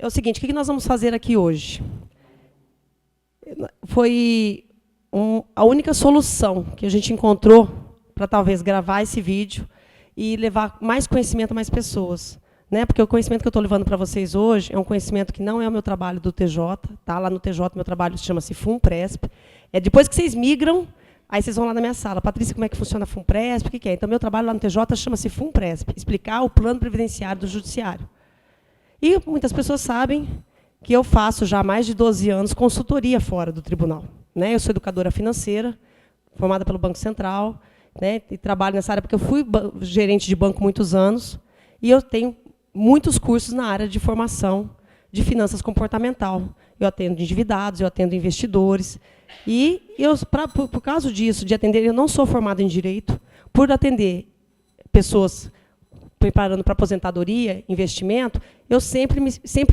é o seguinte, o que nós vamos fazer aqui hoje? Foi a única solução que a gente encontrou para talvez gravar esse vídeo e levar mais conhecimento a mais pessoas. Né? Porque o conhecimento que eu estou levando para vocês hoje é um conhecimento que não é o meu trabalho do TJ. Tá? Lá no TJ, meu trabalho chama-se FUNPRESP. Depois que vocês migram, aí vocês vão lá na minha sala. Patrícia, como é que funciona a FUNPRESP? O que é? Então, meu trabalho lá no TJ chama-se FUNPRESP, explicar o plano previdenciário do judiciário. E muitas pessoas sabem que eu faço já há mais de 12 anos consultoria fora do tribunal. Né? Eu sou educadora financeira, formada pelo Banco Central, né? E trabalho nessa área porque eu fui gerente de banco muitos anos, e eu tenho muitos cursos na área de formação de finanças comportamental. Eu atendo endividados, eu atendo investidores. E por causa disso, de atender, eu não sou formada em direito, por atender pessoas preparando para aposentadoria, investimento, eu sempre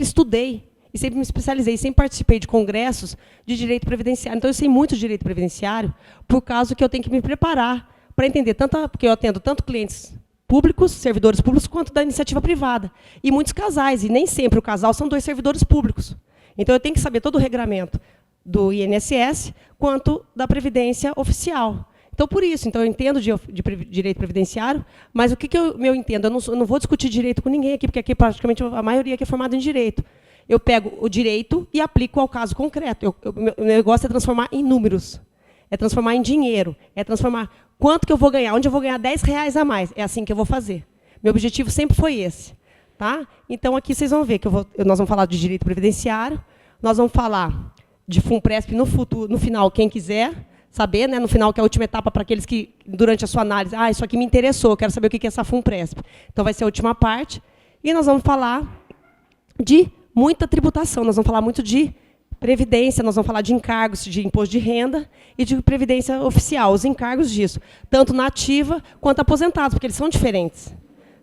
estudei e sempre me especializei, sempre participei de congressos de direito previdenciário. Então, eu sei muito de direito previdenciário, por causa que eu tenho que me preparar para entender, porque eu atendo tanto clientes públicos, servidores públicos, quanto da iniciativa privada. E muitos casais, e nem sempre o casal são 2 servidores públicos. Então, eu tenho que saber todo o regramento do INSS, quanto da Previdência Oficial. Então, por isso, eu entendo de direito previdenciário, mas o que eu entendo? Eu não vou discutir direito com ninguém aqui, porque aqui praticamente a maioria aqui é formada em direito. Eu pego o direito e aplico ao caso concreto. O negócio é transformar em números, é transformar em dinheiro, é transformar quanto que eu vou ganhar, onde eu vou ganhar R$10 a mais. É assim que eu vou fazer. Meu objetivo sempre foi esse. Tá? Então, aqui vocês vão ver que nós vamos falar de direito previdenciário, nós vamos falar de FUNPRESP no final, quem quiser saber, né, no final, que é a última etapa para aqueles que, durante a sua análise, isso aqui me interessou, eu quero saber o que é essa FUNPRESP. Então, vai ser a última parte. E nós vamos falar de muita tributação, nós vamos falar muito de previdência, nós vamos falar de encargos de imposto de renda e de previdência oficial, os encargos disso, tanto na ativa quanto aposentados, porque eles são diferentes.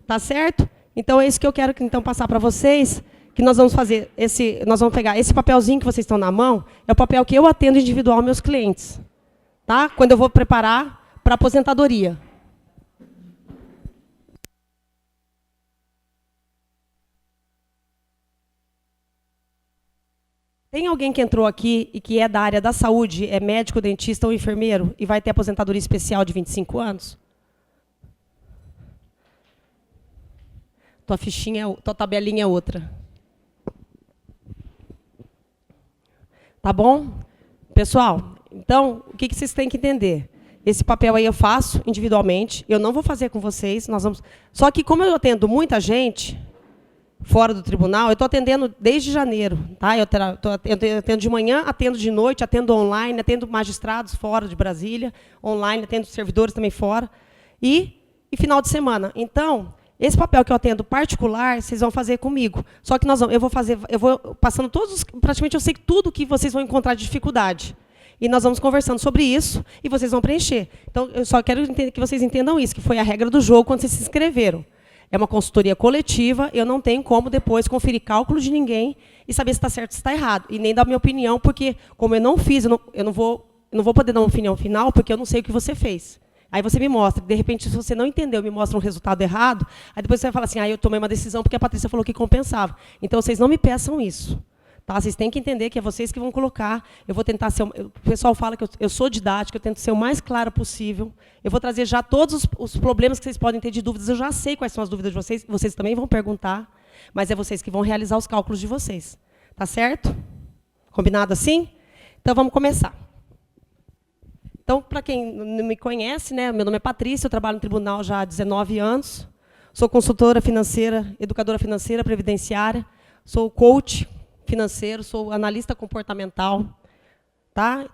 Tá certo? Então, é isso que eu quero passar para vocês, que nós vamos fazer nós vamos pegar esse papelzinho que vocês estão na mão, é o papel que eu atendo individual aos meus clientes. Tá? Quando eu vou preparar para aposentadoria. Tem alguém que entrou aqui e que é da área da saúde, é médico, dentista ou enfermeiro, e vai ter aposentadoria especial de 25 anos? Tua tabelinha é outra. Tá bom? Pessoal, então, o que vocês têm que entender? Esse papel aí eu faço individualmente, eu não vou fazer com vocês. Só que, como eu atendo muita gente fora do tribunal, eu estou atendendo desde janeiro. Tá? Eu atendo de manhã, atendo de noite, atendo online, atendo magistrados fora de Brasília, online, atendo servidores também fora, e final de semana. Então, esse papel que eu atendo particular, vocês vão fazer comigo. Só que eu vou passando praticamente eu sei tudo que vocês vão encontrar de dificuldade. E nós vamos conversando sobre isso e vocês vão preencher. Então, eu só quero que vocês entendam isso, que foi a regra do jogo quando vocês se inscreveram. É uma consultoria coletiva, eu não tenho como depois conferir cálculo de ninguém e saber se está certo ou se está errado. E nem dar minha opinião, porque, como eu não fiz, eu não vou poder dar uma opinião final, porque eu não sei o que você fez. Aí você me mostra, de repente, se você não entendeu, me mostra um resultado errado, aí depois você vai falar assim, eu tomei uma decisão porque a Patrícia falou que compensava. Então, vocês não me peçam isso. Tá? Vocês têm que entender que é vocês que vão colocar. Eu vou tentar ser... O pessoal fala que eu sou didática, eu tento ser o mais clara possível. Eu vou trazer já todos os problemas que vocês podem ter de dúvidas. Eu já sei quais são as dúvidas de vocês. Vocês também vão perguntar, mas é vocês que vão realizar os cálculos de vocês. Tá certo? Combinado assim? Então, vamos começar. Então, para quem não me conhece, né, meu nome é Patrícia, eu trabalho no tribunal já há 19 anos. Sou consultora financeira, educadora financeira, previdenciária. Sou coach financeiro, sou analista comportamental, tá?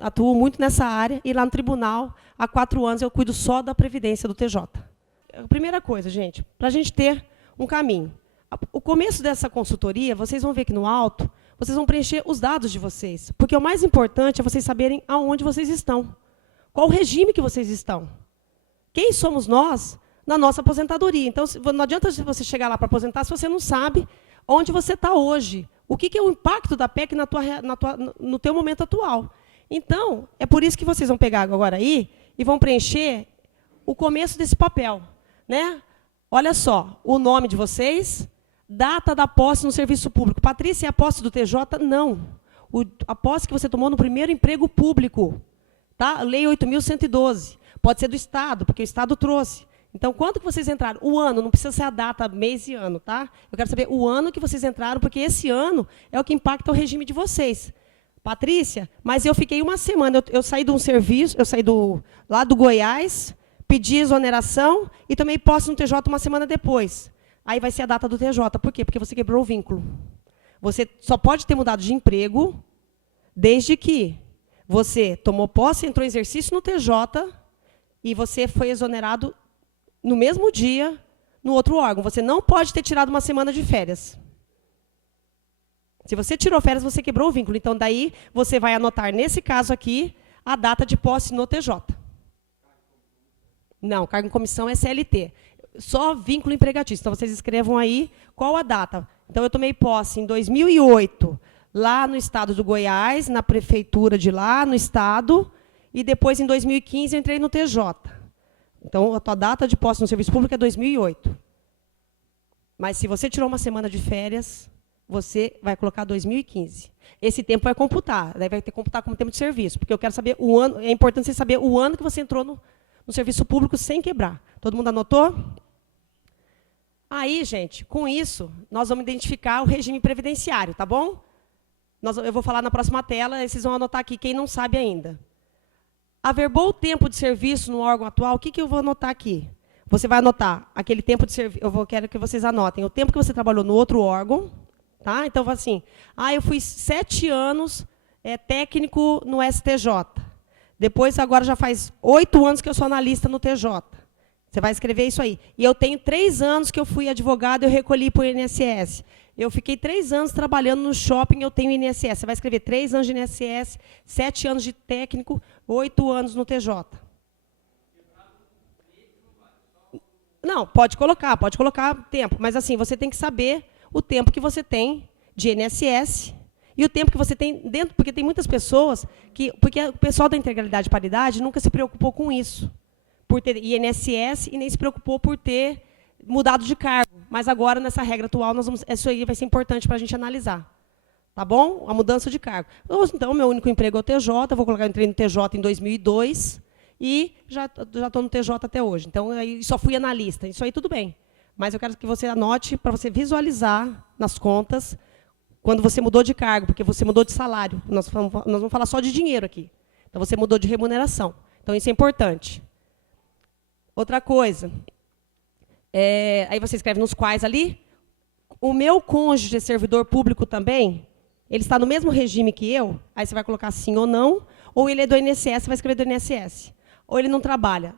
Atuo muito nessa área e lá no tribunal, há 4 anos, eu cuido só da previdência do TJ. A primeira coisa, gente, para a gente ter um caminho. O começo dessa consultoria, vocês vão ver aqui no alto, vocês vão preencher os dados de vocês, porque o mais importante é vocês saberem aonde vocês estão, qual o regime que vocês estão. Quem somos nós na nossa aposentadoria? Então, não adianta você chegar lá para aposentar se você não sabe onde você está hoje. O que é o impacto da PEC no teu momento atual? Então, é por isso que vocês vão pegar agora aí e vão preencher o começo desse papel. Né? Olha só, o nome de vocês, Data da posse no serviço público. Patrícia, é a posse do TJ? Não. A posse que você tomou no primeiro emprego público. Tá? Lei 8.112. Pode ser do Estado, porque o Estado trouxe. Então, quando que vocês entraram? O ano, não precisa ser a data, mês e ano, tá? Eu quero saber o ano que vocês entraram, porque esse ano é o que impacta o regime de vocês. Patrícia, mas eu fiquei uma semana, eu saí de um serviço, eu saí lá do Goiás, pedi exoneração e tomei posse no TJ uma semana depois. Aí vai ser a data do TJ. Por quê? Porque você quebrou o vínculo. Você só pode ter mudado de emprego desde que você tomou posse, entrou em exercício no TJ e você foi exonerado no mesmo dia no outro órgão. Você não pode ter tirado uma semana de férias. Se você tirou férias, você quebrou o vínculo. Então, daí, você vai anotar, nesse caso aqui, a data de posse no TJ. Não, cargo em comissão é CLT. Só vínculo empregatício. Então, vocês escrevam aí qual a data. Então, eu tomei posse em 2008, lá no estado do Goiás, na prefeitura de lá, no estado, e depois, em 2015, eu entrei no TJ. Então, a tua data de posse no serviço público é 2008. Mas, se você tirou uma semana de férias, você vai colocar 2015. Esse tempo vai computar, daí vai ter que computar como tempo de serviço, porque eu quero saber o ano, é importante você saber o ano que você entrou no serviço público sem quebrar. Todo mundo anotou? Aí, gente, com isso, nós vamos identificar o regime previdenciário, tá bom? Eu vou falar na próxima tela, e vocês vão anotar aqui, quem não sabe ainda. Averbou o tempo de serviço no órgão atual, o que eu vou anotar aqui? Você vai anotar aquele tempo de serviço, quero que vocês anotem o tempo que você trabalhou no outro órgão, tá? Então, assim, eu fui 7 anos técnico no STJ. Depois, agora já faz 8 anos que eu sou analista no TJ. Você vai escrever isso aí. E eu tenho 3 anos que eu fui advogado e eu recolhi para o INSS. Eu fiquei 3 anos trabalhando no shopping, eu tenho INSS. Você vai escrever 3 anos de INSS, 7 anos de técnico, 8 anos no TJ. Não, pode colocar tempo. Mas, assim, você tem que saber o tempo que você tem de INSS e o tempo que você tem dentro, porque tem muitas pessoas porque o pessoal da integralidade e paridade nunca se preocupou com isso, por ter INSS e nem se preocupou por ter mudado de cargo. Mas agora, nessa regra atual, isso aí vai ser importante para a gente analisar. Tá bom? A mudança de cargo. Então, meu único emprego é o TJ, vou colocar, eu entrei no TJ em 2002 e já estou no TJ até hoje. Então, aí só fui analista. Isso aí tudo bem. Mas eu quero que você anote para você visualizar nas contas quando você mudou de cargo, porque você mudou de salário. Nós vamos falar só de dinheiro aqui. Então, você mudou de remuneração. Então, isso é importante. Outra coisa, aí você escreve nos quais ali. O meu cônjuge é servidor público também, ele está no mesmo regime que eu, aí você vai colocar sim ou não, ou ele é do INSS, você vai escrever do INSS. Ou ele não trabalha,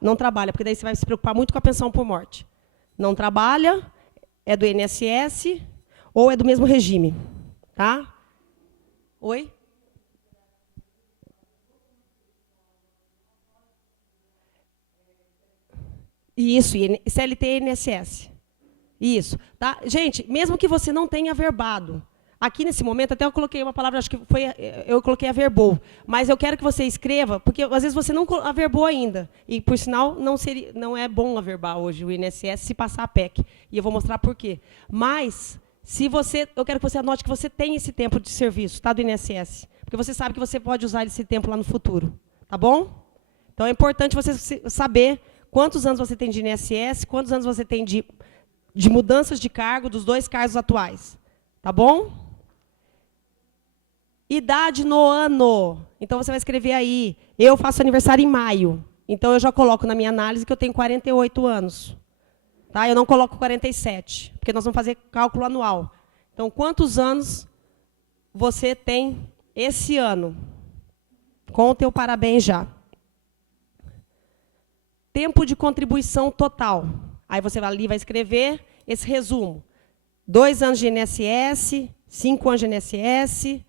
porque daí você vai se preocupar muito com a pensão por morte. Não trabalha, é do INSS, ou é do mesmo regime. Tá? Oi? Isso, CLT e INSS. Isso. Tá? Gente, mesmo que você não tenha averbado, aqui nesse momento, até eu coloquei uma palavra, acho que eu coloquei averbou, mas eu quero que você escreva, porque às vezes você não averbou ainda, e por sinal não é bom averbar hoje o INSS se passar a PEC, e eu vou mostrar por quê. Mas, eu quero que você anote que você tem esse tempo de serviço, tá, do INSS, porque você sabe que você pode usar esse tempo lá no futuro, tá bom? Então é importante você saber quantos anos você tem de INSS, quantos anos você tem de mudanças de cargo dos 2 cargos atuais, tá bom? Idade no ano. Então, você vai escrever aí, eu faço aniversário em maio. Então, eu já coloco na minha análise que eu tenho 48 anos. Tá? Eu não coloco 47, porque nós vamos fazer cálculo anual. Então, quantos anos você tem esse ano? Com o teu parabéns já. Tempo de contribuição total. Aí você ali vai escrever esse resumo. 2 anos de INSS, 5 anos de INSS...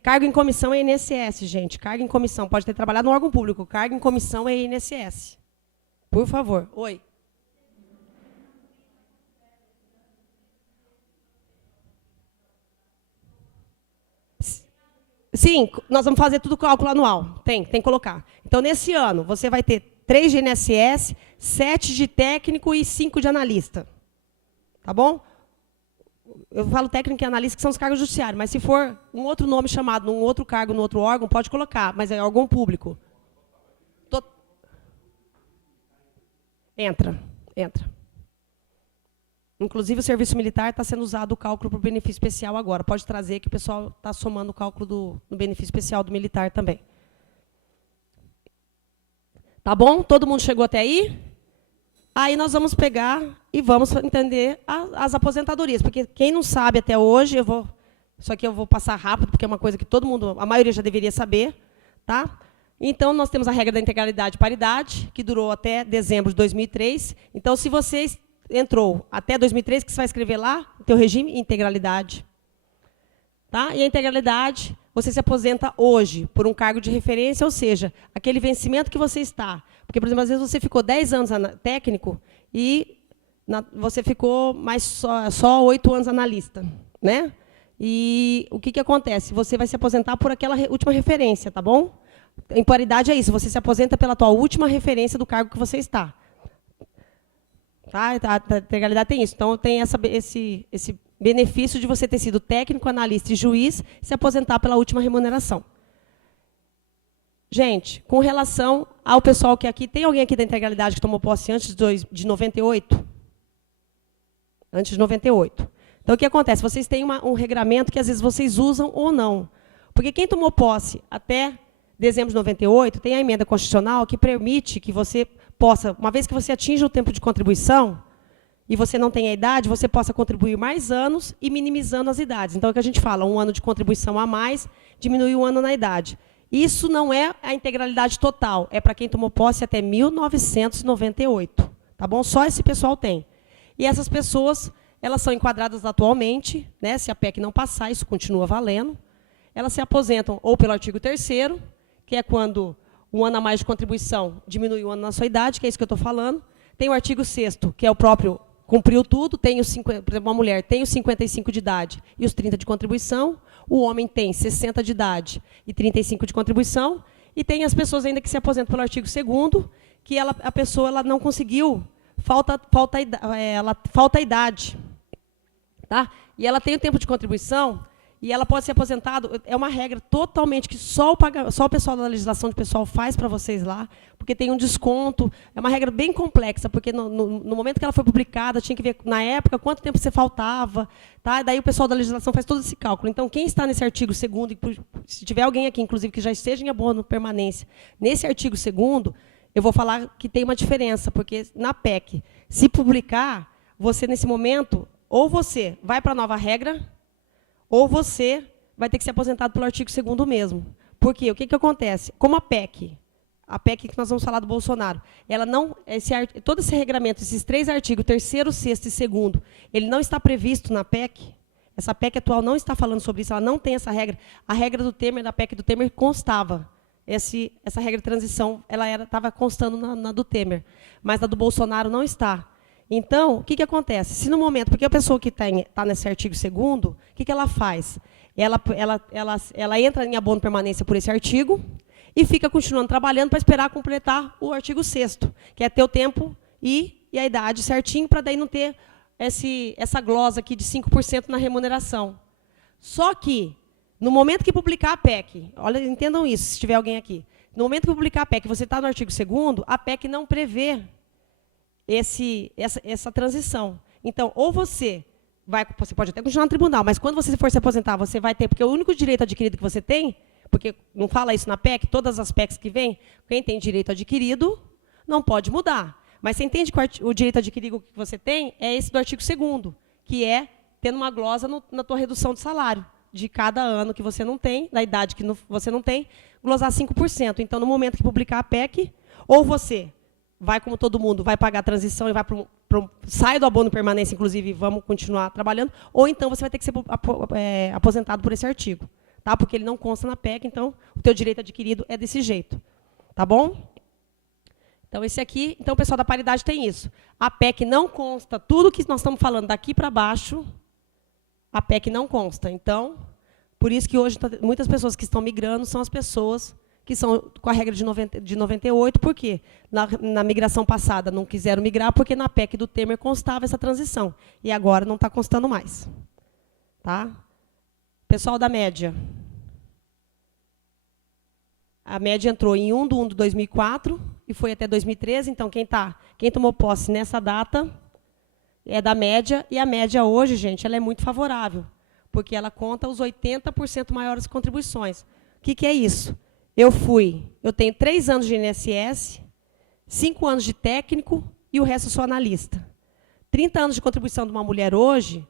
Cargo em comissão é INSS, gente. Cargo em comissão. Pode ter trabalhado no órgão público. Cargo em comissão é INSS. Por favor. Oi. Sim, nós vamos fazer tudo cálculo anual. Tem que colocar. Então, nesse ano, você vai ter 3 de INSS, 7 de técnico e 5 de analista. Tá bom? eu falo técnico e analista, que são os cargos judiciários, mas se for um outro nome chamado num outro cargo, num outro órgão, pode colocar, mas é órgão público. Entra. Inclusive, o serviço militar está sendo usado o cálculo para o benefício especial agora. Pode trazer que o pessoal está somando o cálculo do benefício especial do militar também. Tá bom? Todo mundo chegou até aí? Aí nós vamos pegar e vamos entender as aposentadorias. Porque quem não sabe até hoje, isso aqui eu vou passar rápido, porque é uma coisa que todo mundo, a maioria já deveria saber. Tá? Então, nós temos a regra da integralidade e paridade, que durou até dezembro de 2003. Então, se vocês entrou até 2003, que você vai escrever lá, o teu regime, integralidade. Tá? E a integralidade, você se aposenta hoje por um cargo de referência, ou seja, aquele vencimento que você está. Porque, por exemplo, às vezes você ficou 10 anos técnico e você ficou mais só 8 anos analista. Né? E o que acontece? Você vai se aposentar por aquela última referência, tá bom? Em paridade é isso, você se aposenta pela tua última referência do cargo que você está. Tá? A integralidade tem isso. Então, tem esse benefício de você ter sido técnico, analista e juiz, se aposentar pela última remuneração. Gente, com relação ao pessoal que aqui... Tem alguém aqui da integralidade que tomou posse antes de 98? Antes de 98. Então, o que acontece? Vocês têm um regramento que, às vezes, vocês usam ou não. Porque quem tomou posse até dezembro de 98, tem a emenda constitucional que permite que você possa, uma vez que você atinja o tempo de contribuição, e você não tem a idade, você possa contribuir mais anos e minimizando as idades. Então, é o que a gente fala, 1 ano de contribuição a mais, diminui 1 ano na idade. Isso não é a integralidade total, é para quem tomou posse até 1998. Tá bom? Só esse pessoal tem. E essas pessoas, elas são enquadradas atualmente, né? Se a PEC não passar, isso continua valendo. Elas se aposentam ou pelo artigo 3º, que é quando 1 ano a mais de contribuição diminui 1 ano na sua idade, que é isso que eu estou falando. Tem o artigo 6º, que é o próprio cumpriu tudo, tem os 50, por exemplo, uma mulher tem os 55 de idade e os 30 de contribuição, o homem tem 60 de idade e 35 de contribuição, e tem as pessoas ainda que se aposentam pelo artigo 2º, que a pessoa ela não conseguiu, falta a idade. Tá? E ela tem o tempo de contribuição, e ela pode ser aposentada, é uma regra totalmente que só o pessoal da legislação de pessoal faz para vocês lá, porque tem um desconto, é uma regra bem complexa, porque no momento que ela foi publicada, tinha que ver, na época, quanto tempo você faltava, tá? Daí o pessoal da legislação faz todo esse cálculo. Então, quem está nesse artigo 2º, se tiver alguém aqui, inclusive, que já esteja em abono permanência, nesse artigo 2º, eu vou falar que tem uma diferença, porque na PEC, se publicar, você, nesse momento, ou você vai para a nova regra, ou você vai ter que ser aposentado pelo artigo 2º mesmo. Por quê? O que acontece? Como a PEC que nós vamos falar do Bolsonaro, ela não, todo esse regramento, esses 3 artigos, 3º, 6º e 2º, ele não está previsto na PEC. Essa PEC atual não está falando sobre isso, ela não tem essa regra. A regra do Temer, da PEC do Temer, constava. Essa regra de transição, ela estava constando na do Temer, mas a do Bolsonaro não está. Então, o que acontece? Se no momento, porque a pessoa que está nesse artigo 2º, o que ela faz? Ela entra em abono permanência por esse artigo e fica continuando trabalhando para esperar completar o artigo 6º, que é ter o tempo e a idade certinho, para daí não ter essa glosa aqui de 5% na remuneração. Só que, no momento que publicar a PEC, olha, entendam isso, se tiver alguém aqui, no momento que publicar a PEC, você está no artigo 2º, a PEC não prevê essa transição. Então, ou você pode até continuar no tribunal, mas quando você for se aposentar, você vai ter, porque o único direito adquirido que você tem, porque não fala isso na PEC, todas as PECs que vêm, quem tem direito adquirido não pode mudar. Mas você entende que o direito adquirido que você tem é esse do artigo 2º, que é tendo uma glosa na tua redução de salário, de cada ano que você não tem, da idade que você não tem, glosar 5%. Então, no momento que publicar a PEC, ou você vai, como todo mundo, vai pagar a transição e vai sai do abono permanência, inclusive, e vamos continuar trabalhando, ou então você vai ter que ser aposentado por esse artigo, tá? Porque ele não consta na PEC, então o teu direito adquirido é desse jeito. Tá bom? Então, esse aqui, então o pessoal da paridade tem isso. A PEC não consta, tudo que nós estamos falando daqui para baixo, a PEC não consta. Então, por isso que hoje muitas pessoas que estão migrando são as pessoas que são com a regra de 98, por quê? Na migração passada não quiseram migrar, porque na PEC do Temer constava essa transição. E agora não está constando mais. Tá? Pessoal da média. A média entrou em 1 de 2004 e foi até 2013. Então, quem tomou posse nessa data é da média. E a média hoje, gente, ela é muito favorável, porque ela conta os 80% maiores contribuições. O que é isso? Eu tenho 3 anos de INSS, 5 anos de técnico e o resto eu sou analista. 30 anos de contribuição de uma mulher hoje,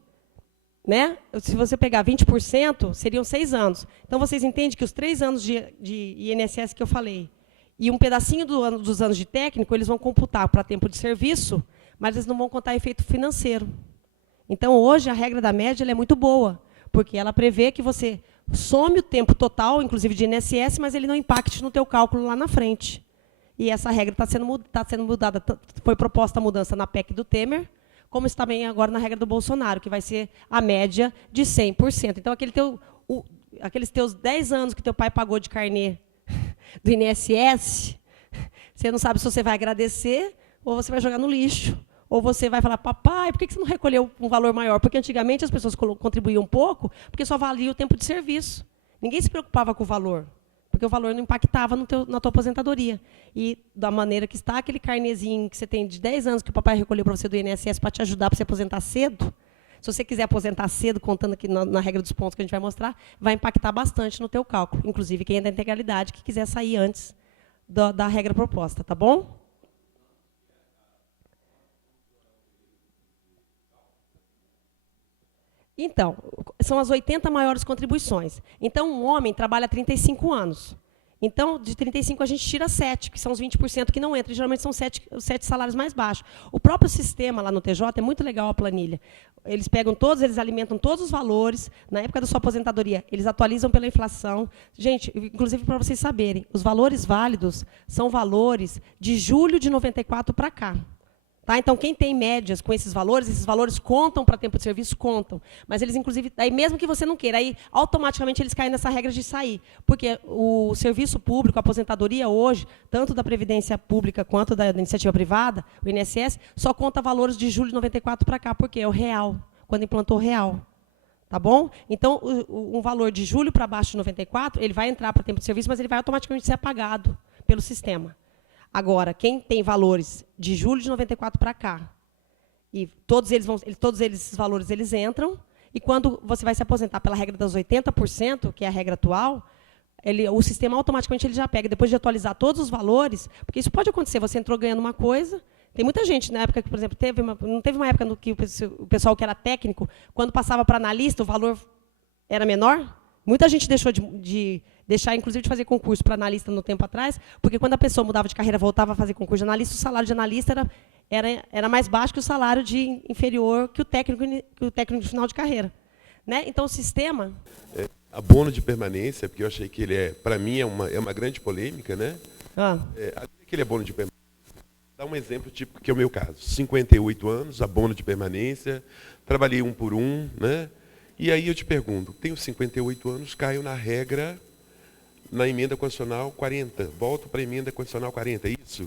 né? Se você pegar 20%, seriam 6 anos. Então, vocês entendem que os 3 anos de INSS que eu falei e um pedacinho dos anos de técnico, eles vão computar para tempo de serviço, mas eles não vão contar efeito financeiro. Então, hoje, a regra da média ela é muito boa, porque ela prevê que você some o tempo total, inclusive de INSS, mas ele não impacte no teu cálculo lá na frente. E essa regra está sendo mudada. Foi proposta a mudança na PEC do Temer, como está também agora na regra do Bolsonaro, que vai ser a média de 100%. Então, aqueles teus 10 anos que teu pai pagou de carnê do INSS, você não sabe se você vai agradecer ou você vai jogar no lixo. Ou você vai falar, papai, por que você não recolheu um valor maior? Porque antigamente as pessoas contribuíam um pouco, porque só valia o tempo de serviço. Ninguém se preocupava com o valor, porque o valor não impactava na tua aposentadoria. E da maneira que está, aquele carnezinho que você tem de 10 anos que o papai recolheu para você do INSS para te ajudar para você aposentar cedo, se você quiser aposentar cedo, contando aqui na regra dos pontos que a gente vai mostrar, vai impactar bastante no teu cálculo. Inclusive quem é da integralidade, que quiser sair antes da regra proposta, tá bom? Então, são as 80 maiores contribuições. Então, um homem trabalha 35 anos. Então, de 35 a gente tira 7, que são os 20% que não entram. E, geralmente são os 7 salários mais baixos. O próprio sistema lá no TJ é muito legal a planilha. Eles pegam todos, eles alimentam todos os valores. Na época da sua aposentadoria, eles atualizam pela inflação. Gente, inclusive para vocês saberem, os valores válidos são valores de julho de 94 para cá. Tá? Então, quem tem médias com esses valores contam para tempo de serviço, contam. Mas eles, inclusive, aí mesmo que você não queira, aí automaticamente eles caem nessa regra de sair. Porque o serviço público, a aposentadoria hoje, tanto da Previdência Pública quanto da iniciativa privada, o INSS, só conta valores de julho de 94 para cá, porque é o real, quando implantou o real. Tá bom? Então, um valor de julho para baixo de 94, ele vai entrar para tempo de serviço, mas ele vai automaticamente ser apagado pelo sistema. Agora, quem tem valores de julho de 94 para cá, e todos esses valores eles entram, e quando você vai se aposentar pela regra dos 80%, que é a regra atual, o sistema automaticamente ele já pega, depois de atualizar todos os valores, porque isso pode acontecer, você entrou ganhando uma coisa, tem muita gente, na época que, por exemplo, não teve uma época no que o pessoal que era técnico, quando passava para analista, o valor era menor? Muita gente deixou de deixar, inclusive, de fazer concurso para analista no tempo atrás, porque quando a pessoa mudava de carreira, voltava a fazer concurso de analista, o salário de analista era mais baixo que o salário de inferior que o técnico de final de carreira. Né? Então, o sistema... Abono de permanência, porque eu achei que ele para mim, é uma grande polêmica, né? Aquele abono de permanência. Dá um exemplo típico, que é o meu caso. 58 anos, abono de permanência, trabalhei 1 por 1, né? E aí eu te pergunto, tenho 58 anos, caio na regra, na emenda constitucional 40. Volto para a emenda constitucional 40, é isso?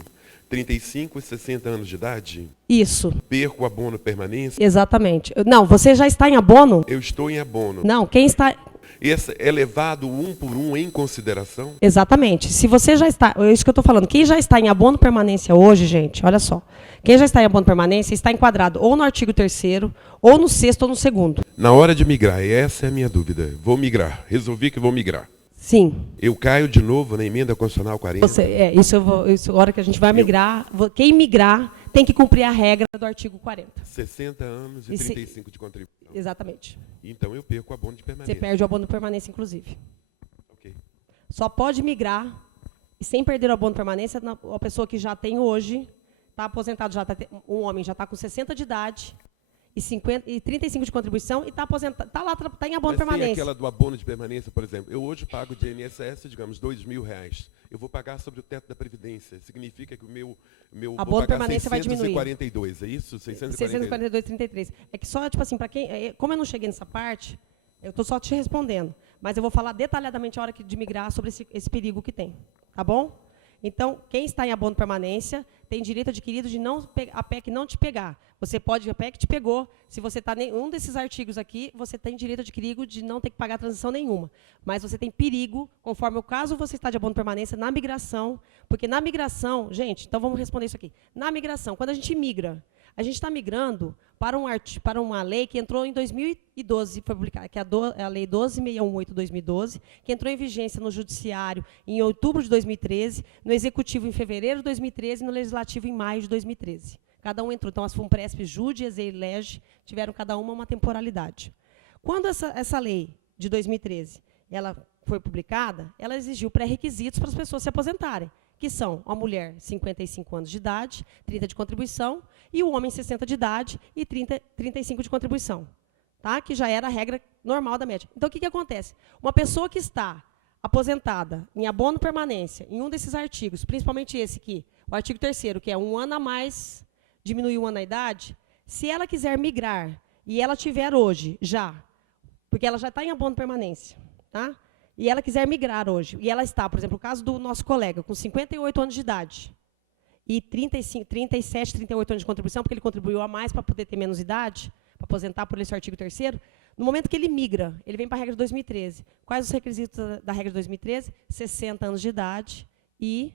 35 e 60 anos de idade? Isso. Perco o abono permanência? Exatamente. Não, você já está em abono? Eu estou em abono. Não, quem está... Esse é levado 1 por 1 em consideração? Exatamente. Se você já está... É isso que eu estou falando. Quem já está em abono permanência hoje, gente, olha só. Quem já está em abono permanência está enquadrado ou no artigo 3º, ou no 6º ou no 2º. Na hora de migrar, essa é a minha dúvida. Vou migrar. Resolvi que vou migrar. Sim. Eu caio de novo na emenda constitucional 40? Isso a hora que a gente vai migrar. Quem migrar tem que cumprir a regra do artigo 40. 60 anos e 35 de contribuição. Exatamente. Então eu perco o abono de permanência. Você perde o abono de permanência, inclusive. Ok. Só pode migrar, e sem perder o abono de permanência, a pessoa que já tem hoje, está aposentado, um homem já está com 60 de idade, e 35 de contribuição, e está aposentado, está em abono de permanência. Tem aquela do abono de permanência, por exemplo. Eu hoje pago de INSS, digamos, R$2.000. Eu vou pagar sobre o teto da Previdência. Significa que o meu abono de permanência vai diminuir. 642, é isso? 642,33. É que só, tipo assim, para quem... Como eu não cheguei nessa parte, eu estou só te respondendo. Mas eu vou falar detalhadamente a hora de migrar sobre esse perigo que tem. Tá bom? Então, quem está em abono permanência tem direito adquirido de a PEC não te pegar. Você pode, a PEC te pegou, se você está em um desses artigos aqui, você tem direito adquirido de não ter que pagar transição nenhuma. Mas você tem perigo, conforme o caso você está de abono permanência, na migração, porque na migração, gente, então vamos responder isso aqui. Na migração, quando a gente migra, a gente está migrando para uma lei que entrou em 2012, foi publicada, que é a Lei 12.618/2012, que entrou em vigência no Judiciário em outubro de 2013, no Executivo em fevereiro de 2013 e no Legislativo em maio de 2013. Cada um entrou. Então, as FUNPRESP, JUDE, EZE e LEGE tiveram cada uma temporalidade. Quando essa lei de 2013 ela foi publicada, ela exigiu pré-requisitos para as pessoas se aposentarem, que são a mulher 55 anos de idade, 30 de contribuição, e o homem 60 de idade e 35 de contribuição, tá? Que já era a regra normal da média. Então, o que acontece? Uma pessoa que está aposentada em abono permanência, em um desses artigos, principalmente esse aqui, o artigo 3º, que é 1 ano a mais, diminuir 1 ano a idade, se ela quiser migrar, e ela tiver hoje já, porque ela já está em abono permanência, tá? E ela quiser migrar hoje, e ela está, por exemplo, o caso do nosso colega, com 58 anos de idade, e 37, 38 anos de contribuição, porque ele contribuiu a mais para poder ter menos idade, para aposentar por esse artigo 3º, no momento que ele migra, ele vem para a regra de 2013. Quais os requisitos da regra de 2013? 60 anos de idade e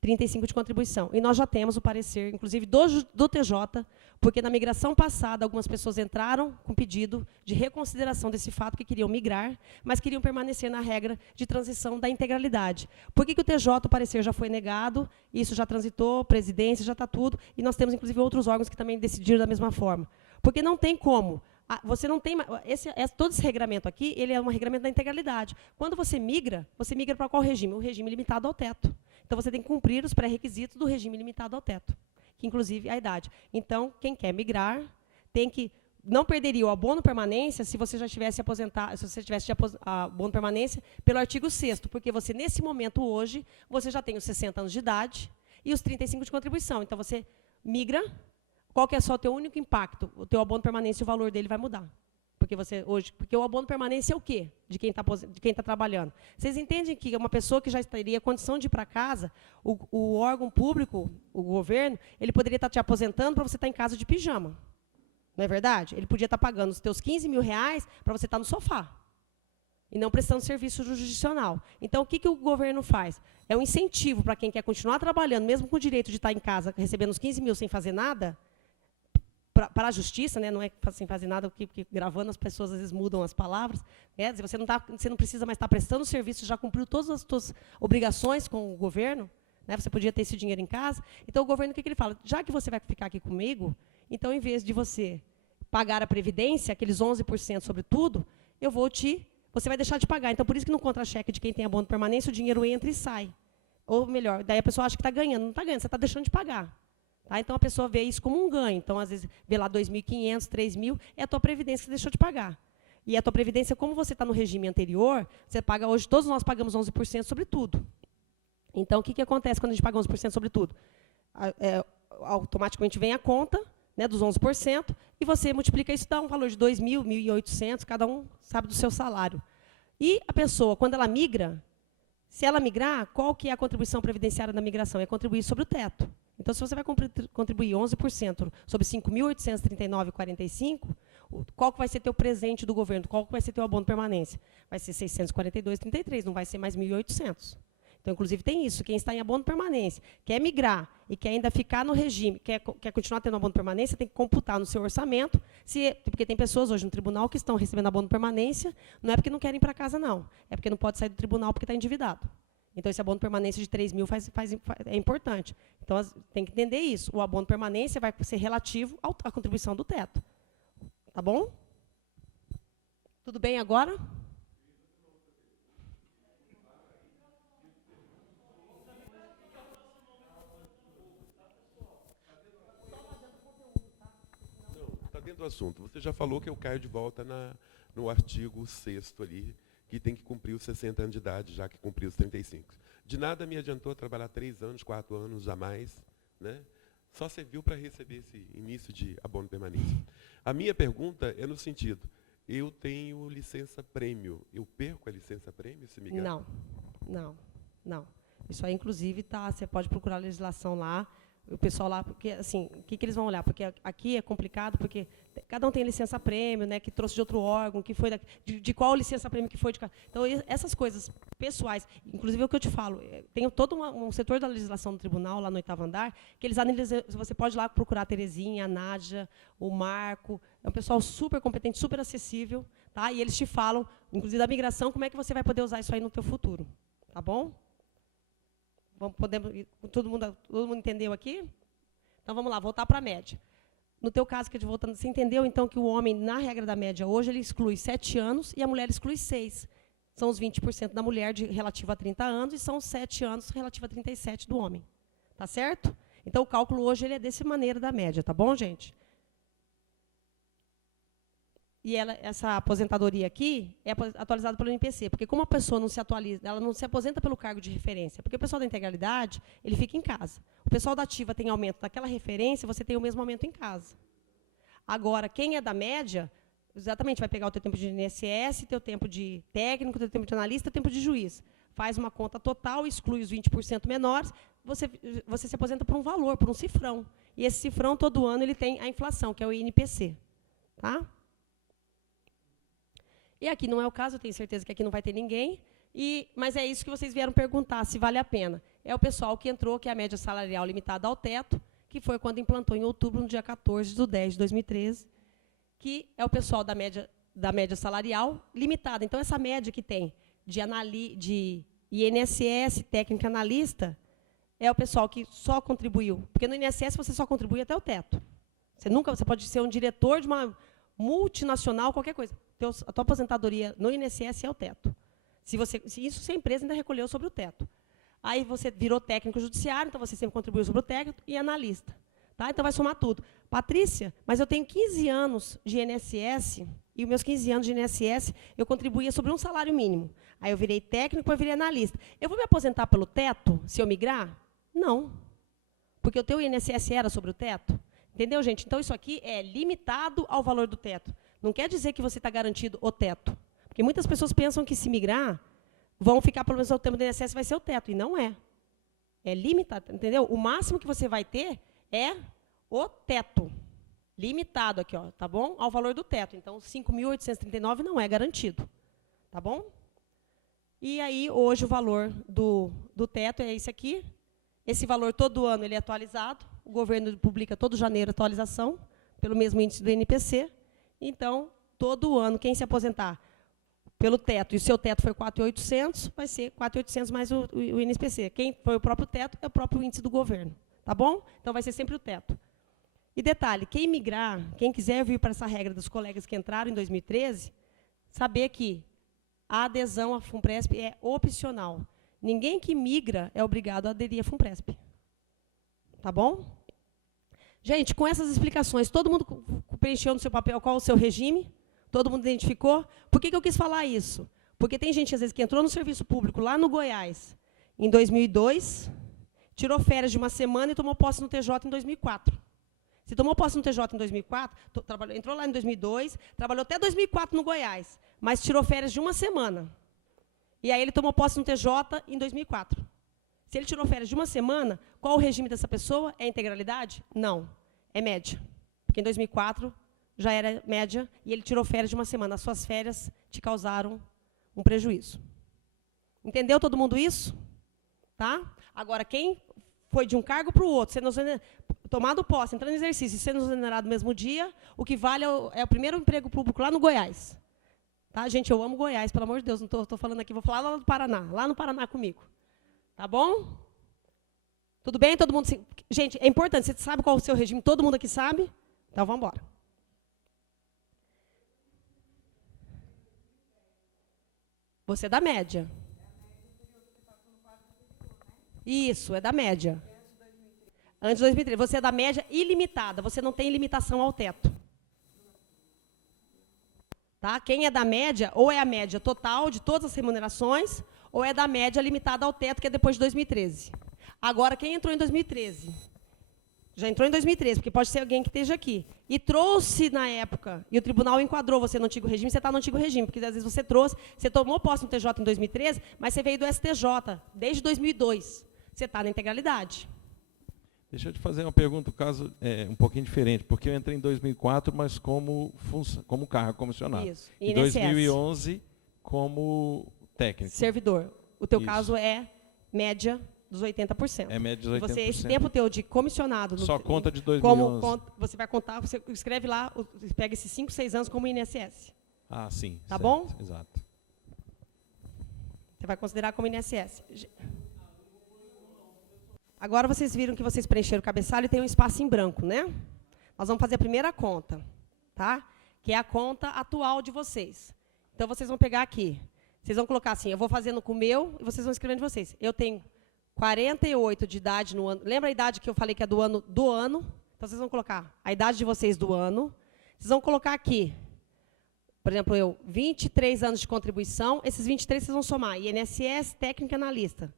35 de contribuição. E nós já temos o parecer, inclusive, do TJ, porque na migração passada, algumas pessoas entraram com pedido de reconsideração desse fato, que queriam migrar, mas queriam permanecer na regra de transição da integralidade. Por que o TJ, o parecer já foi negado, isso já transitou, presidência, já está tudo, e nós temos, inclusive, outros órgãos que também decidiram da mesma forma. Porque não tem como. Você não tem todo esse regramento aqui, ele é um regramento da integralidade. Quando você migra para qual regime? O regime limitado ao teto. Então, você tem que cumprir os pré-requisitos do regime limitado ao teto, que inclusive é a idade. Então, quem quer migrar tem que não perderia o abono permanência se você já tivesse aposentado, se você tivesse abono permanência pelo artigo 6º, porque você nesse momento hoje, você já tem os 60 anos de idade e os 35 de contribuição. Então, você migra. Qual que é só o teu único impacto? O teu abono permanência, o valor dele vai mudar. Porque o abono permanência é o quê? De quem tá trabalhando. Vocês entendem que uma pessoa que já teria condição de ir para casa, o órgão público, o governo, ele poderia estar te aposentando para você estar em casa de pijama. Não é verdade? Ele podia estar pagando os teus 15 mil reais para você estar no sofá. E não prestando serviço jurisdicional. Então, o que o governo faz? É um incentivo para quem quer continuar trabalhando, mesmo com o direito de estar em casa, recebendo os 15 mil sem fazer nada, para a justiça, né, não é sem fazer nada, porque gravando as pessoas às vezes mudam as palavras, né, você não precisa mais estar prestando serviço, já cumpriu todas as suas obrigações com o governo, né, você podia ter esse dinheiro em casa. Então, o governo, o que ele fala? Já que você vai ficar aqui comigo, então, em vez de você pagar a previdência, aqueles 11% sobre tudo, você vai deixar de pagar. Então, por isso que no contra-cheque de quem tem abono permanência, o dinheiro entra e sai. Ou melhor, daí a pessoa acha que está ganhando. Não está ganhando, você está deixando de pagar. Tá? Então, a pessoa vê isso como um ganho. Então, às vezes, vê lá 2.500, 3.000, é a tua previdência que você deixou de pagar. E a tua previdência, como você está no regime anterior, você paga hoje, todos nós pagamos 11% sobre tudo. Então, o que acontece quando a gente paga 11% sobre tudo? Automaticamente vem a conta, né, dos 11%, e você multiplica isso, dá um valor de 2.000, 1.800, cada um sabe do seu salário. E a pessoa, quando ela migra, se ela migrar, qual que é a contribuição previdenciária da migração? É contribuir sobre o teto. Então, se você vai contribuir 11% sobre 5.839,45, qual que vai ser teu presente do governo? Qual que vai ser teu abono permanência? Vai ser 642,33, não vai ser mais 1.800. Então, inclusive, tem isso. Quem está em abono permanência, quer migrar e quer ainda ficar no regime, quer continuar tendo abono permanência, tem que computar no seu orçamento, porque tem pessoas hoje no tribunal que estão recebendo abono permanência, não é porque não querem ir para casa, não. É porque não pode sair do tribunal porque está endividado. Então, esse abono permanência de 3.000 é importante. Então, tem que entender isso. O abono permanência vai ser relativo à contribuição do teto. Tá bom? Tudo bem agora? Não, está dentro do assunto. Você já falou que eu caio de volta no artigo 6º ali, que tem que cumprir os 60 anos de idade, já que cumpriu os 35. De nada me adiantou trabalhar 3 anos, 4 anos a mais, né? Só serviu para receber esse início de abono permanência. A minha pergunta é no sentido, eu tenho licença prêmio, eu perco a licença prêmio se migrar? Não. Isso aí, inclusive, tá, você pode procurar a legislação lá, o pessoal lá, porque, assim, o que eles vão olhar? Porque aqui é complicado, porque cada um tem licença-prêmio, né, que trouxe de outro órgão, que foi de qual licença-prêmio que foi de cada. Então, essas coisas pessoais, inclusive é o que eu te falo, tem todo um setor da legislação do tribunal, lá no 8º andar, que eles analisam, você pode ir lá procurar a Terezinha, a Nádia, o Marco, é um pessoal super competente, super acessível, tá? E eles te falam, inclusive da migração, como é que você vai poder usar isso aí no teu futuro, tá bom? Todo mundo entendeu aqui? Então, vamos lá, voltar para a média. No teu caso, que voltando, você entendeu, então, que o homem, na regra da média, hoje, ele exclui 7 anos e a mulher exclui 6. São os 20% da mulher relativo a 30 anos e são os 7 anos relativo a 37 do homem. Tá certo? Então, o cálculo hoje ele é dessa maneira da média, tá bom, gente? E essa aposentadoria aqui é atualizada pelo INPC, porque como a pessoa não se atualiza, ela não se aposenta pelo cargo de referência, porque o pessoal da integralidade, ele fica em casa. O pessoal da ativa tem aumento daquela referência, você tem o mesmo aumento em casa. Agora, quem é da média, exatamente, vai pegar o teu tempo de INSS, teu tempo de técnico, teu tempo de analista, teu tempo de juiz. Faz uma conta total, exclui os 20% menores, você se aposenta por um valor, por um cifrão. E esse cifrão, todo ano, ele tem a inflação, que é o INPC. Tá? E aqui não é o caso, eu tenho certeza que aqui não vai ter ninguém, mas é isso que vocês vieram perguntar, se vale a pena. É o pessoal que entrou, que é a média salarial limitada ao teto, que foi quando implantou em outubro, no dia 14/10/2013, que é o pessoal da média salarial limitada. Então, essa média que tem de INSS, técnico analista, é o pessoal que só contribuiu. Porque no INSS você só contribui até o teto. Você pode ser um diretor de uma multinacional, qualquer coisa. A tua aposentadoria no INSS é o teto. Se a empresa ainda recolheu sobre o teto. Aí você virou técnico judiciário, então você sempre contribuiu sobre o técnico e analista. Tá? Então vai somar tudo. Patrícia, mas eu tenho 15 anos de INSS, e os meus 15 anos de INSS eu contribuía sobre um salário mínimo. Aí eu virei técnico, eu virei analista. Eu vou me aposentar pelo teto, se eu migrar? Não. Porque o teu INSS era sobre o teto. Entendeu, gente? Então, isso aqui é limitado ao valor do teto. Não quer dizer que você está garantido o teto. Porque muitas pessoas pensam que, se migrar, vão ficar pelo menos o tempo do INSS vai ser o teto. E não é. É limitado, entendeu? O máximo que você vai ter é o teto. Limitado aqui, ó, tá bom? Ao valor do teto. Então, 5.839 não é garantido. Tá bom? E aí, hoje, o valor do teto é esse aqui. Esse valor, todo ano, ele é atualizado. O governo publica todo janeiro a atualização, pelo mesmo índice do INPC. Então, todo ano, quem se aposentar pelo teto, e o seu teto foi 4.800, vai ser 4.800 mais o INPC. Quem foi o próprio teto é o próprio índice do governo. Tá bom? Então, vai ser sempre o teto. E detalhe, quem migrar, quem quiser vir para essa regra dos colegas que entraram em 2013, saber que a adesão à FUNPRESP é opcional. Ninguém que migra é obrigado a aderir à FUNPRESP. Tá bom? Gente, com essas explicações, todo mundo preencheu no seu papel qual o seu regime? Todo mundo identificou? Por que eu quis falar isso? Porque tem gente, às vezes, que entrou no serviço público lá no Goiás, em 2002, tirou férias de uma semana e tomou posse no TJ em 2004. Se tomou posse no TJ em 2004, entrou lá em 2002, trabalhou até 2004 no Goiás, mas tirou férias de uma semana. E aí ele tomou posse no TJ em 2004. Se ele tirou férias de uma semana, qual o regime dessa pessoa? É integralidade? Não. É média. Porque em 2004 já era média e ele tirou férias de uma semana. As suas férias te causaram um prejuízo. Entendeu todo mundo isso? Tá? Agora, quem foi de um cargo para o outro, sendo tomado posse, entrando em exercício e sendo exonerado no mesmo dia, o que vale é o primeiro emprego público lá no Goiás. Tá? Gente, eu amo Goiás, pelo amor de Deus, não estou falando aqui, vou falar lá no Paraná, lá no Paraná comigo. Tá bom? Tudo bem? Todo mundo. Gente, é importante, você sabe qual é o seu regime? Todo mundo aqui sabe? Então, vamos embora. Você é da média. Isso, é da média. Antes de 2013. Você é da média ilimitada, você não tem limitação ao teto. Tá? Quem é da média, ou é a média total de todas as remunerações, ou é da média limitada ao teto, que é depois de 2013. Agora, quem entrou em 2013 Já entrou em 2013, porque pode ser alguém que esteja aqui. E trouxe na época, e o tribunal enquadrou você no antigo regime, você está no antigo regime, porque às vezes você trouxe, você tomou posse no TJ em 2013, mas você veio do STJ desde 2002. Você está na integralidade. Deixa eu te fazer uma pergunta, caso um pouquinho diferente, porque eu entrei em 2004, mas como cargo comissionado. Isso. E em 2011, como técnico. Servidor. O teu Isso. caso é média dos 80%. É média dos 80%. Você, esse tempo teu de comissionado... Só conta de 2011. Você vai contar, você escreve lá, pega esses 5, 6 anos como INSS. Ah, sim. Tá certo, bom? Exato. Você vai considerar como INSS. Agora vocês viram que vocês preencheram o cabeçalho e tem um espaço em branco, né? Nós vamos fazer a primeira conta, tá? Que é a conta atual de vocês. Então, vocês vão pegar aqui. Vocês vão colocar assim, eu vou fazendo com o meu e vocês vão escrevendo de vocês. Eu tenho 48 de idade no ano. Lembra a idade que eu falei que é do ano? Do ano. Então, vocês vão colocar a idade de vocês do ano. Vocês vão colocar aqui, por exemplo, eu, 23 anos de contribuição. Esses 23 vocês vão somar. INSS, técnico e analista.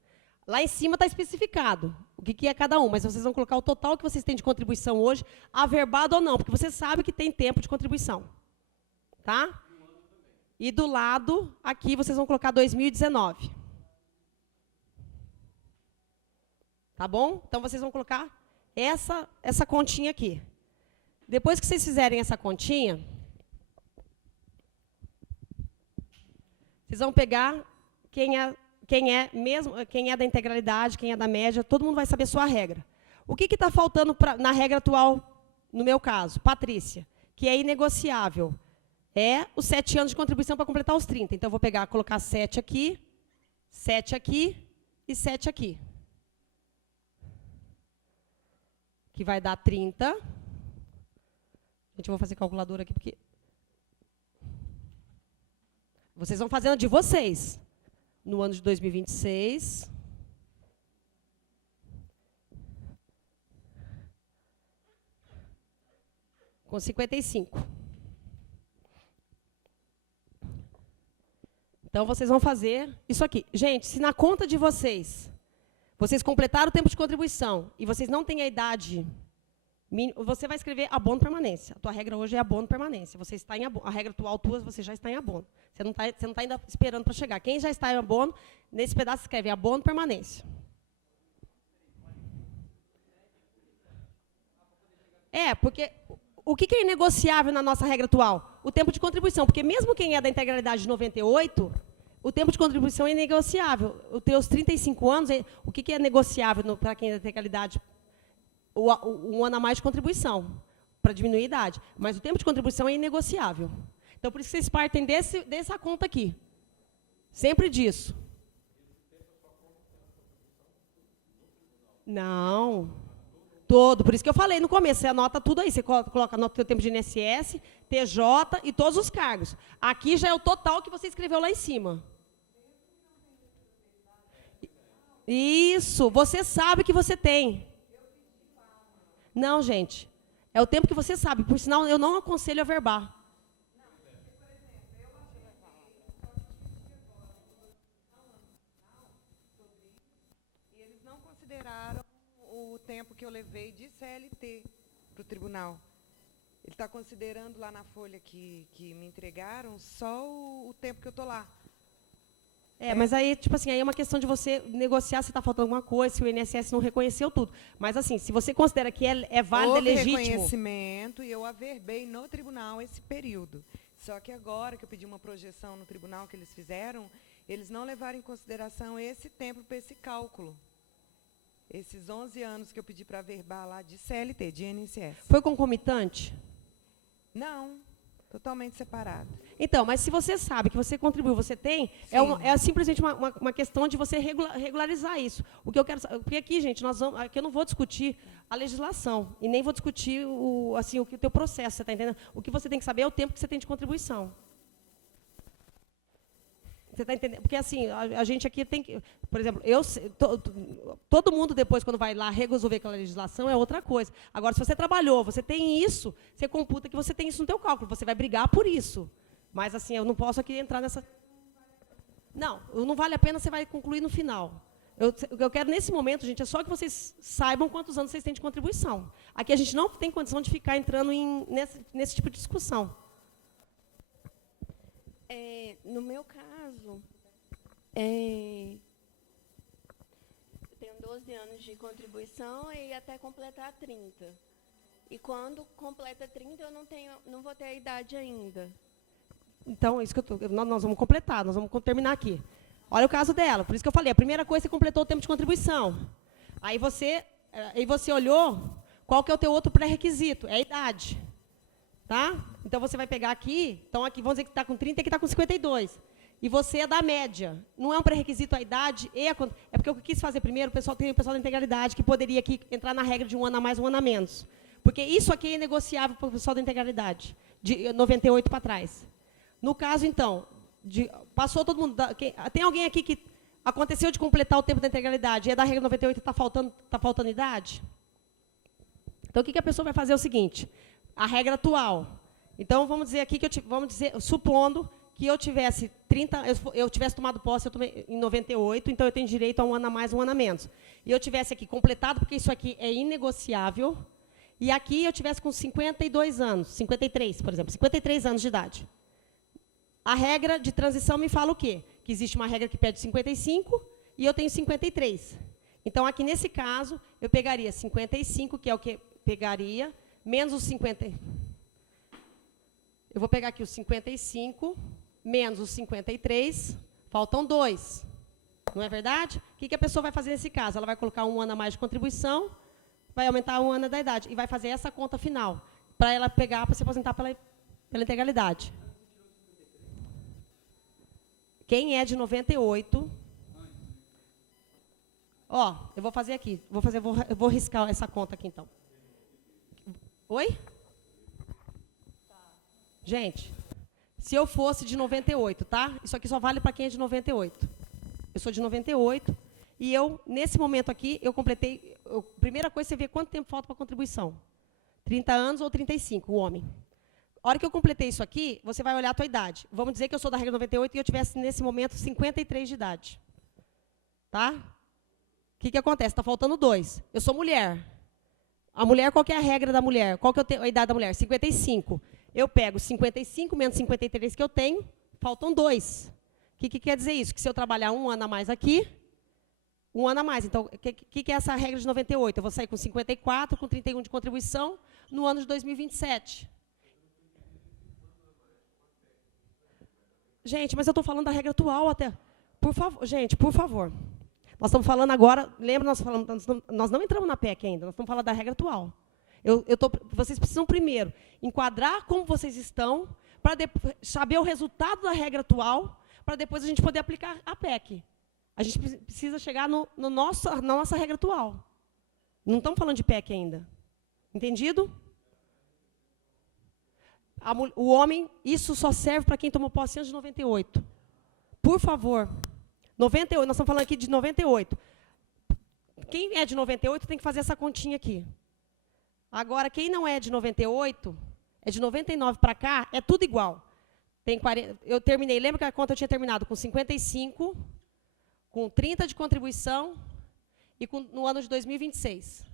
Lá em cima está especificado o que é cada um, mas vocês vão colocar o total que vocês têm de contribuição hoje, averbado ou não, porque você sabe que tem tempo de contribuição. Tá? E do lado, aqui, vocês vão colocar 2019. Tá bom? Então, vocês vão colocar essa continha aqui. Depois que vocês fizerem essa continha, vocês vão pegar quem é da integralidade, quem é da média, todo mundo vai saber a sua regra. O que está faltando na regra atual, no meu caso? Patrícia, que é inegociável. É os 7 anos de contribuição para completar os 30. Então, eu vou pegar, colocar 7 aqui e 7 aqui. Que vai dar 30. Gente, eu vou fazer calculadora aqui, porque... Vocês vão fazendo de vocês. No ano de 2026. Com 55. Então, vocês vão fazer isso aqui. Gente, se na conta de vocês completaram o tempo de contribuição e vocês não têm a idade mínima, você vai escrever abono permanência. A tua regra hoje é abono permanência. Você está em abono. A regra atual tua, você já está em abono. Você não está ainda esperando para chegar. Quem já está em abono, nesse pedaço escreve abono permanência. Porque o que é inegociável na nossa regra atual? O tempo de contribuição. Porque mesmo quem é da integralidade de 98, o tempo de contribuição é inegociável. Os teus 35 anos, o que é negociável para quem é da integralidade? Um ano a mais de contribuição, para diminuir a idade. Mas o tempo de contribuição é inegociável. Então, por isso vocês partem dessa conta aqui. Sempre disso. Não. Todo. Por isso que eu falei no começo, você anota tudo aí. Você coloca o teu tempo de INSS, TJ e todos os cargos. Aqui já é o total que você escreveu lá em cima. Isso. Você sabe que você tem. Não, gente. É o tempo que você sabe. Por sinal, eu não aconselho a verbar. E eles não consideraram o tempo que eu levei de CLT para o tribunal. Ele está considerando lá na folha que me entregaram só o tempo que eu estou lá. Mas aí, tipo assim, aí é uma questão de você negociar se está faltando alguma coisa, se o INSS não reconheceu tudo. Mas, assim, se você considera que é válido, é legítimo... Houve reconhecimento e eu averbei no tribunal esse período. Só que agora que eu pedi uma projeção no tribunal que eles fizeram, eles não levaram em consideração esse tempo para esse cálculo. Esses 11 anos que eu pedi para averbar lá de CLT, de INSS. Foi concomitante? Não, totalmente separado. Então, mas se você sabe que você contribuiu, você tem, é simplesmente uma questão de você regularizar isso. O que eu quero, porque aqui, gente, aqui eu não vou discutir a legislação e nem vou discutir o teu processo, você está entendendo? O que você tem que saber é o tempo que você tem de contribuição. Você está entendendo? Porque assim, a gente aqui tem que, por exemplo, todo mundo depois, quando vai lá resolver aquela legislação, é outra coisa. Agora, se você trabalhou, você tem isso, você computa que você tem isso no teu cálculo, você vai brigar por isso. Mas assim, eu não posso aqui entrar nessa... Não vale a pena, você vai concluir no final. O que eu quero nesse momento, gente, é só que vocês saibam quantos anos vocês têm de contribuição. Aqui a gente não tem condição de ficar entrando nesse tipo de discussão. No meu caso, eu tenho 12 anos de contribuição e até completar 30. E quando completa 30, eu não vou ter a idade ainda. Então, isso que nós vamos completar, nós vamos terminar aqui. Olha o caso dela, por isso que eu falei, a primeira coisa, você completou o tempo de contribuição. Aí você olhou qual que é o teu outro pré-requisito, é a idade. Tá? Então, você vai pegar aqui, então aqui vamos dizer que está com 30 e aqui está com 52. E você é da média. Não é um pré-requisito a idade, é porque eu quis fazer primeiro, tem o pessoal da integralidade, que poderia aqui entrar na regra de um ano a mais, um ano a menos. Porque isso aqui é negociável para o pessoal da integralidade, de 98 para trás. No caso, então, passou todo mundo... Tem alguém aqui que aconteceu de completar o tempo da integralidade e é da regra 98 e está faltando idade? Então, o que a pessoa vai fazer é o seguinte, a regra atual. Então, vamos dizer aqui, supondo que eu tivesse tomado posse em 98, então eu tenho direito a um ano a mais, um ano a menos. E eu tivesse aqui completado, porque isso aqui é inegociável, e aqui eu tivesse com 52 anos, 53, por exemplo, 53 anos de idade. A regra de transição me fala o quê? Que existe uma regra que pede 55 e eu tenho 53. Então, aqui nesse caso, eu pegaria 55, que é o que pegaria, menos os 50. Eu vou pegar aqui os 55, menos os 53, faltam 2. Não é verdade? O que a pessoa vai fazer nesse caso? Ela vai colocar um ano a mais de contribuição, vai aumentar um ano da idade e vai fazer essa conta final, para ela pegar, para se aposentar pela integralidade. Quem é de 98... Ó, eu vou fazer aqui. Eu vou riscar essa conta aqui, então. Oi? Gente, se eu fosse de 98, tá? Isso aqui só vale para quem é de 98. Eu sou de 98 e nesse momento aqui, eu completei... primeira coisa, você vê quanto tempo falta para a contribuição. 30 anos ou 35, o homem. A hora que eu completei isso aqui, você vai olhar a tua idade. Vamos dizer que eu sou da regra 98 e eu tivesse, nesse momento, 53 de idade. Tá? O que acontece? Está faltando 2. Eu sou mulher. A mulher, qual que é a regra da mulher? Qual que é a idade da mulher? 55. Eu pego 55 menos 53 que eu tenho, faltam 2. O que quer dizer isso? Que se eu trabalhar um ano a mais aqui, um ano a mais. Então, o que é essa regra de 98? Eu vou sair com 54, com 31 de contribuição, no ano de 2027. Gente, mas eu estou falando da regra atual até. Por favor, gente, por favor. Nós estamos falando agora, lembra, nós não entramos na PEC ainda, nós estamos falando da regra atual. Vocês precisam primeiro enquadrar como vocês estão, para saber o resultado da regra atual, para depois a gente poder aplicar a PEC. A gente precisa chegar na nossa regra atual. Não estamos falando de PEC ainda. Entendido? O homem, isso só serve para quem tomou posse antes de 98. Por favor. 98, nós estamos falando aqui de 98. Quem é de 98 tem que fazer essa continha aqui. Agora, quem não é de 98, é de 99 para cá, é tudo igual. Tem 40, eu terminei, lembra que a conta eu tinha terminado com 55, com 30 de contribuição e no ano de 2026.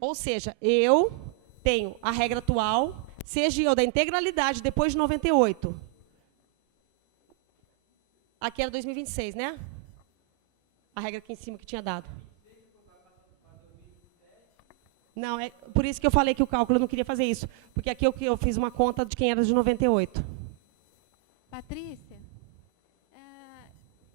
Ou seja, eu tenho a regra atual, seja eu da integralidade depois de 98. Aqui era 2026, né? A regra aqui em cima que tinha dado. Não, é por isso que eu falei que o cálculo eu não queria fazer isso. Porque aqui eu fiz uma conta de quem era de 98. Patrícia,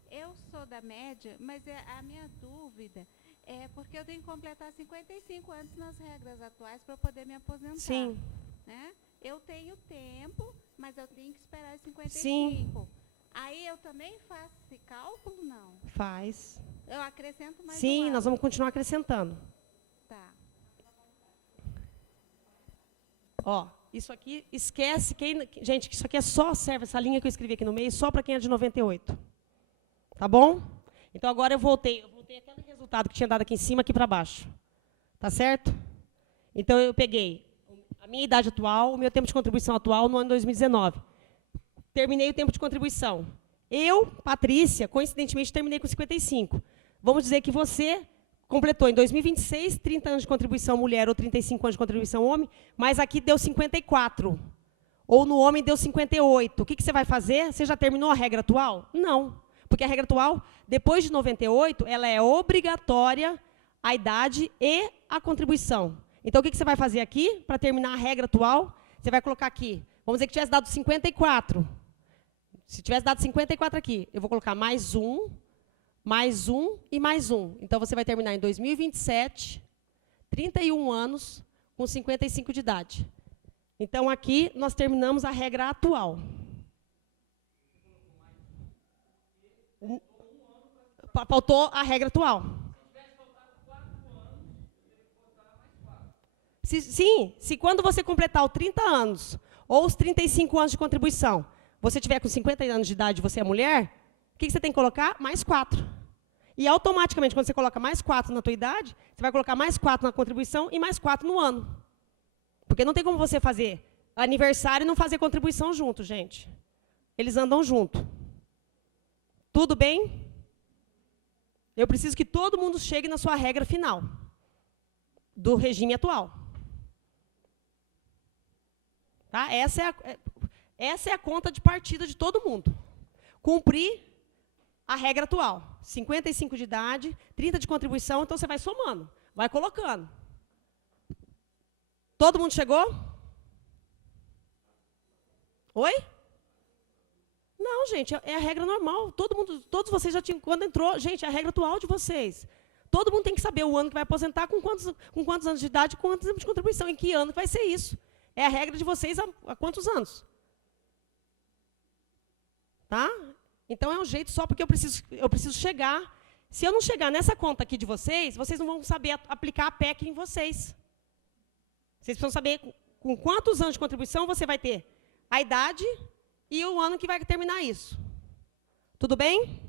eu sou da média, mas a minha dúvida é porque eu tenho que completar 55 anos nas regras atuais para poder me aposentar. Sim. Né? Eu tenho tempo, mas eu tenho que esperar 55. Sim. Aí eu também faço esse cálculo, não? Faz. Eu acrescento mais Sim, nós vamos continuar acrescentando. Tá. Ó, isso aqui, esquece quem... Gente, isso aqui serve, essa linha que eu escrevi aqui no meio, só para quem é de 98. Tá bom? Então, agora eu voltei aquele resultado que tinha dado aqui em cima, aqui para baixo. Tá certo? Então, eu peguei a minha idade atual, o meu tempo de contribuição atual no ano 2019. Terminei o tempo de contribuição. Eu, Patrícia, coincidentemente, terminei com 55. vamos dizer que você completou em 2026 30 anos de contribuição mulher ou 35 anos de contribuição homem, mas aqui deu 54. Ou no homem deu 58. O que você vai fazer? Você já terminou a regra atual? Não. Porque a regra atual, depois de 98, ela é obrigatória a idade e a contribuição. Então, o que você vai fazer aqui, para terminar a regra atual? Você vai colocar aqui, vamos dizer que tivesse dado 54. Se tivesse dado 54 aqui, eu vou colocar mais um e mais um. Então, você vai terminar em 2027, 31 anos, com 55 de idade. Então, aqui, nós terminamos a regra atual. Faltou a regra atual. Se quando você completar os 30 anos, ou os 35 anos de contribuição, você tiver com 50 anos de idade e você é mulher, o que você tem que colocar? Mais 4. E automaticamente, quando você coloca mais 4 na tua idade, você vai colocar mais 4 na contribuição e mais 4 no ano. Porque não tem como você fazer aniversário e não fazer contribuição junto, gente. Eles andam junto. Tudo bem? Eu preciso que todo mundo chegue na sua regra final do regime atual. Tá? Essa é a conta de partida de todo mundo. Cumprir a regra atual. 55 de idade, 30 de contribuição, então você vai somando, vai colocando. Todo mundo chegou? Oi? Não, gente, é a regra normal. Todos vocês já tinham, quando entrou, gente, é a regra atual de vocês. Todo mundo tem que saber o ano que vai aposentar, com quantos anos de idade, com quantos anos de contribuição, em que ano que vai ser isso. É a regra de vocês há quantos anos? Tá? Então, é um jeito só porque eu preciso chegar. Se eu não chegar nessa conta aqui de vocês não vão saber aplicar a PEC em vocês. Vocês precisam saber com quantos anos de contribuição você vai ter a idade e o ano que vai terminar isso. Tudo bem?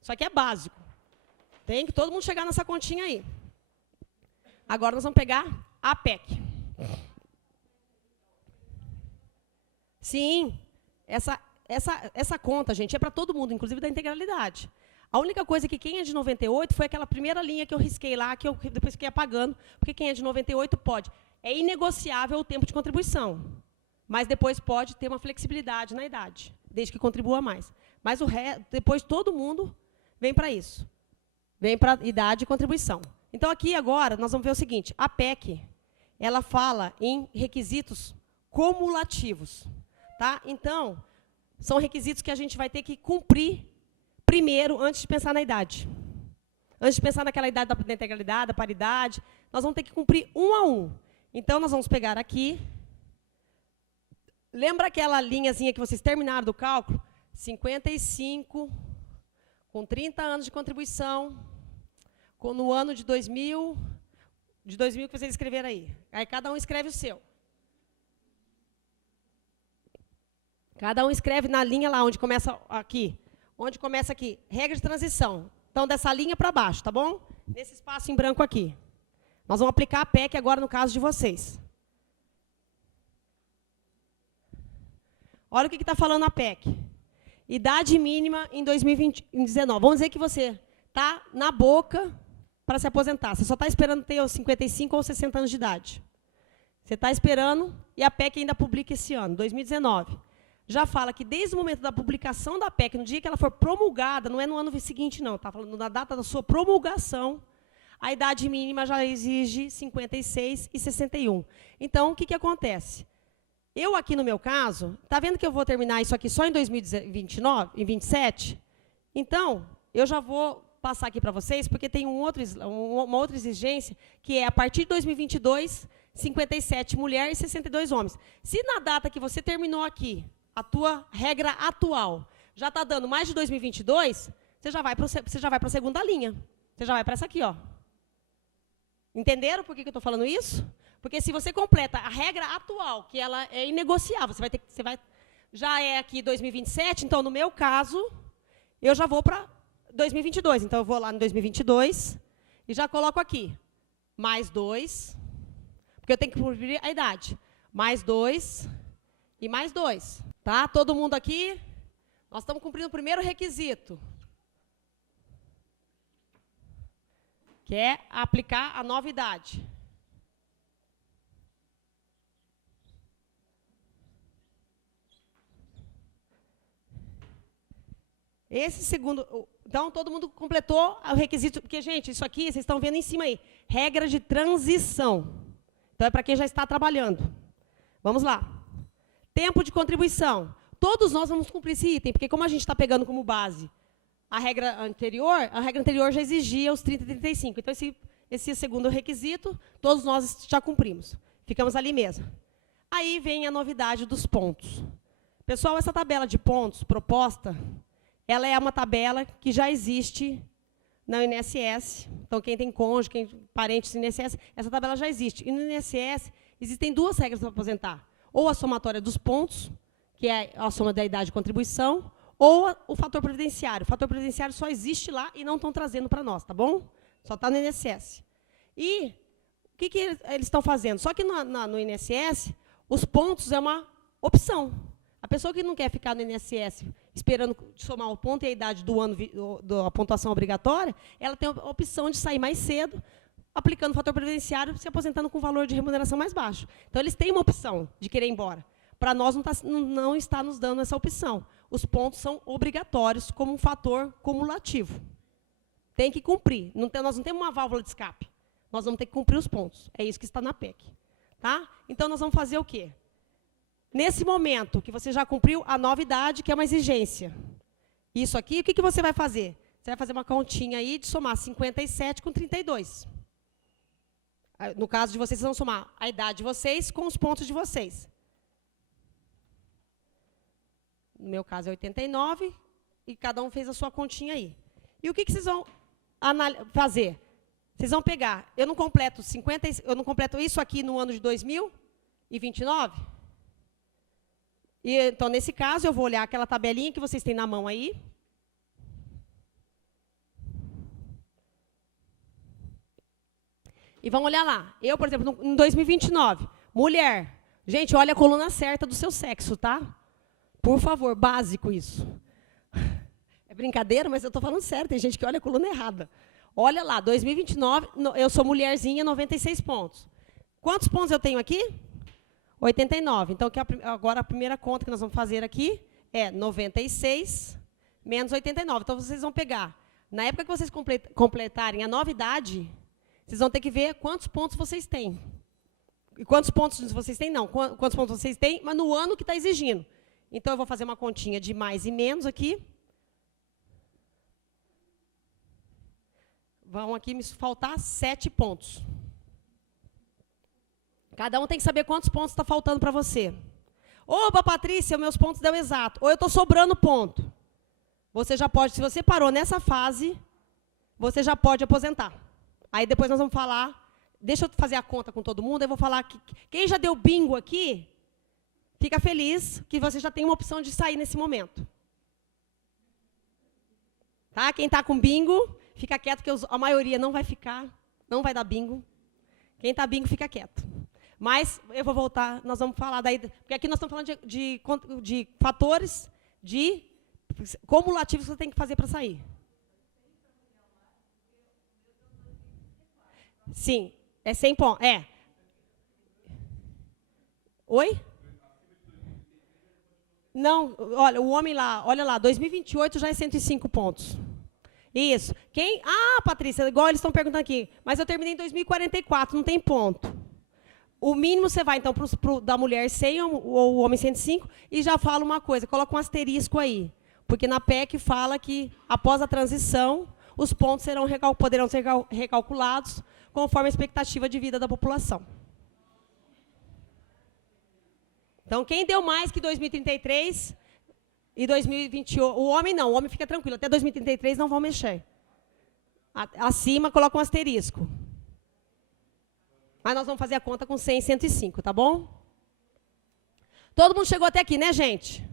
Isso aqui é básico. Tem que todo mundo chegar nessa continha aí. Agora nós vamos pegar a PEC. Sim, essa conta, gente, é para todo mundo, inclusive da integralidade. A única coisa que quem é de 98 foi aquela primeira linha que eu risquei lá, que eu depois fiquei apagando, porque quem é de 98 pode. É inegociável o tempo de contribuição, mas depois pode ter uma flexibilidade na idade, desde que contribua mais. Mas depois todo mundo vem para isso. Vem para idade e contribuição. Então, aqui agora, nós vamos ver o seguinte. A PEC, ela fala em requisitos cumulativos. Tá? Então, são requisitos que a gente vai ter que cumprir primeiro, antes de pensar na idade. Antes de pensar naquela idade da integralidade, da paridade, nós vamos ter que cumprir um a um. Então, nós vamos pegar aqui. Lembra aquela linhazinha que vocês terminaram do cálculo? 55, com 30 anos de contribuição, no ano de 2000 que vocês escreveram aí. Aí cada um escreve o seu. Cada um escreve na linha lá, onde começa aqui. Onde começa aqui, regra de transição. Então, dessa linha para baixo, tá bom? Nesse espaço em branco aqui. Nós vamos aplicar a PEC agora no caso de vocês. Olha o que está falando a PEC. Idade mínima em 2019. Vamos dizer que você está na boca para se aposentar. Você só está esperando ter os 55 ou 60 anos de idade. Você está esperando e a PEC ainda publica esse ano, 2019. Já fala que desde o momento da publicação da PEC, no dia que ela for promulgada, não é no ano seguinte, não, está falando na data da sua promulgação, a idade mínima já exige 56 e 61. Então, o que acontece? Eu aqui no meu caso, está vendo que eu vou terminar isso aqui só em 2029, em 27? Então, eu já vou passar aqui para vocês, porque tem uma outra exigência, que é a partir de 2022, 57 mulheres e 62 homens. Se na data que você terminou aqui, a tua regra atual já está dando mais de 2022, você já vai para a segunda linha. Você já vai para essa aqui, ó. Entenderam por que eu estou falando isso? Porque se você completa a regra atual, que ela é inegociável, já é aqui 2027, então, no meu caso, eu já vou para 2022. Então, eu vou lá no 2022 e já coloco aqui, mais 2, porque eu tenho que cumprir a idade. Mais 2 e mais 2. Tá? Todo mundo aqui? Nós estamos cumprindo o primeiro requisito. que é aplicar a nova idade. Esse segundo... Então, todo mundo completou o requisito, porque, gente, isso aqui, vocês estão vendo em cima aí, regra de transição. Então, é para quem já está trabalhando. Vamos lá. Tempo de contribuição. Todos nós vamos cumprir esse item, porque como a gente está pegando como base a regra anterior já exigia os 30 e 35. Então, esse segundo requisito, todos nós já cumprimos. Ficamos ali mesmo. Aí vem a novidade dos pontos. Pessoal, essa tabela de pontos proposta, ela é uma tabela que já existe no INSS. Então, quem tem cônjuge, quem parentes no INSS, essa tabela já existe. E no INSS existem duas regras para aposentar. Ou a somatória dos pontos, que é a soma da idade de contribuição, ou o fator previdenciário. O fator previdenciário só existe lá e não estão trazendo para nós, tá bom? Só está no INSS. E o que eles estão fazendo? Só que no INSS, os pontos é uma opção. A pessoa que não quer ficar no INSS esperando somar o ponto e a idade do ano, da pontuação obrigatória, ela tem a opção de sair mais cedo, aplicando o fator previdenciário, se aposentando com valor de remuneração mais baixo. Então, eles têm uma opção de querer ir embora. Para nós, não está nos dando essa opção. Os pontos são obrigatórios como um fator cumulativo. Tem que cumprir. Nós não temos uma válvula de escape. Nós vamos ter que cumprir os pontos. É isso que está na PEC. Tá? Então, nós vamos fazer o quê? Nesse momento que você já cumpriu a nova idade, que é uma exigência. Isso aqui, o que você vai fazer? Você vai fazer uma continha aí de somar 57 com 32. No caso de vocês vão somar a idade de vocês com os pontos de vocês. No meu caso é 89, e cada um fez a sua continha aí. E o que vocês vão fazer? Vocês vão pegar, eu não completo isso aqui no ano de 2029? Então, nesse caso, eu vou olhar aquela tabelinha que vocês têm na mão aí. E vão olhar lá. Eu, por exemplo, em 2029, mulher. Gente, olha a coluna certa do seu sexo, tá? Por favor, básico isso. É brincadeira, mas eu estou falando sério. Tem gente que olha a coluna errada. Olha lá, 2029, eu sou mulherzinha, 96 pontos. Quantos pontos eu tenho aqui? 89. Então, agora a primeira conta que nós vamos fazer aqui é 96 menos 89. Então, vocês vão pegar, na época que vocês completarem a nova idade, vocês vão ter que ver quantos pontos vocês têm. E quantos pontos vocês têm? Não, quantos pontos vocês têm, mas no ano que está exigindo. Então, eu vou fazer uma continha de mais e menos aqui. Vão aqui me faltar 7 pontos. Cada um tem que saber quantos pontos está faltando para você. Opa, Patrícia, meus pontos deu exato. Ou eu estou sobrando ponto. Você já pode, se você parou nessa fase, você já pode aposentar. Aí depois nós vamos falar, deixa eu fazer a conta com todo mundo, eu vou falar que quem já deu bingo aqui, fica feliz que você já tem uma opção de sair nesse momento. Tá? Quem está com bingo, fica quieto, que a maioria não vai ficar, não vai dar bingo. Quem está bingo, fica quieto. Mas eu vou voltar, nós vamos falar daí, porque aqui nós estamos falando de fatores de cumulativos que você tem que fazer para sair. Sim, é 100 pontos. É. Oi? Não, olha, o homem lá, olha lá, 2028 já é 105 pontos. Isso. Quem? Ah, Patrícia, igual eles estão perguntando aqui, mas eu terminei em 2044, não tem ponto. O mínimo você vai, então, da mulher 100 ou o homem 105, e já fala uma coisa, coloca um asterisco aí. Porque na PEC fala que, após a transição, os pontos poderão ser recalculados conforme a expectativa de vida da população. Então, quem deu mais que 2033 e 2028, o homem não, o homem fica tranquilo, até 2033 não vão mexer. Acima, coloca um asterisco. Mas nós vamos fazer a conta com 100 e 105, tá bom? Todo mundo chegou até aqui, né, gente?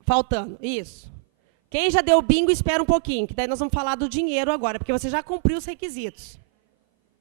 Faltando, isso. Quem já deu bingo, espera um pouquinho, que daí nós vamos falar do dinheiro agora, porque você já cumpriu os requisitos.